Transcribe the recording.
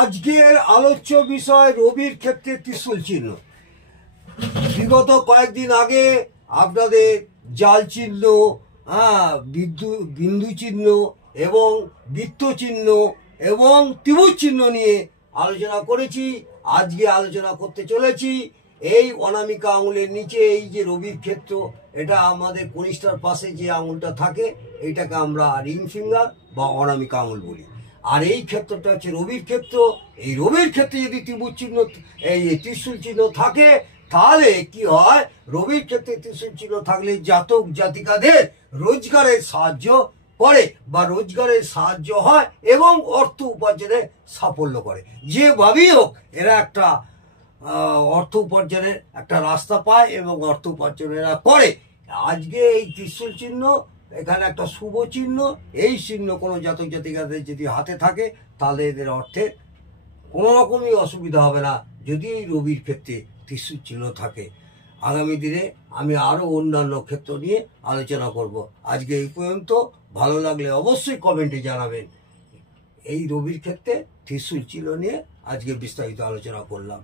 আজকের আলোচ্য বিষয় রবির ক্ষেত্রে ত্রিশূল চিহ্ন। বিগত কয়েকদিন আগে আপনাদের জাল চিহ্ন, বিন্দু চিহ্ন এবং বৃত্ত চিহ্ন এবং ত্রিভুজ চিহ্ন নিয়ে আলোচনা করেছি। আজকে আলোচনা করতে চলেছি এই অনামিকা আঙুলের নিচে এই যে রবির ক্ষেত্র, এটা আমাদের কনিষ্ঠার পাশে যে আঙুলটা থাকে এটাকে আমরা রিং ফিঙ্গার বা অনামিকা আঙুল বলি। আর এই ক্ষেত্রটা হচ্ছে রবির ক্ষেত্র। এই রবির ক্ষেত্রে যদি ত্রিভুজ চিহ্ন, এই ত্রিশূল চিহ্ন থাকে তাহলে কি হয়, রবির ক্ষেত্রে ত্রিশূল চিহ্ন থাকলে জাতক জাতিকাদের রোজগারের সাহায্য করে বা রোজগারের সাহায্য হয় এবং অর্থ উপার্জনে সাফল্য করে। যেভাবেই হোক এরা একটা অর্থ উপার্জনের একটা রাস্তা পায় এবং অর্থ উপার্জন এরা করে। আজকে এই ত্রিশূল চিহ্ন এখানে একটা শুভ চিহ্ন। এই চিহ্ন কোনো জাতক জাতিকাদের যদি হাতে থাকে তাহলে এদের অর্থে কোনো রকমই অসুবিধা হবে না, যদি এই রবির ক্ষেত্রে ত্রিশূল চিহ্ন থাকে। আগামী দিনে আমি আরও অন্যান্য ক্ষেত্র নিয়ে আলোচনা করব। আজকে এই পর্যন্ত। ভালো লাগলে অবশ্যই কমেন্টে জানাবেন। এই রবির ক্ষেত্রে ত্রিশূল চিহ্ন নিয়ে আজকে বিস্তারিত আলোচনা করলাম।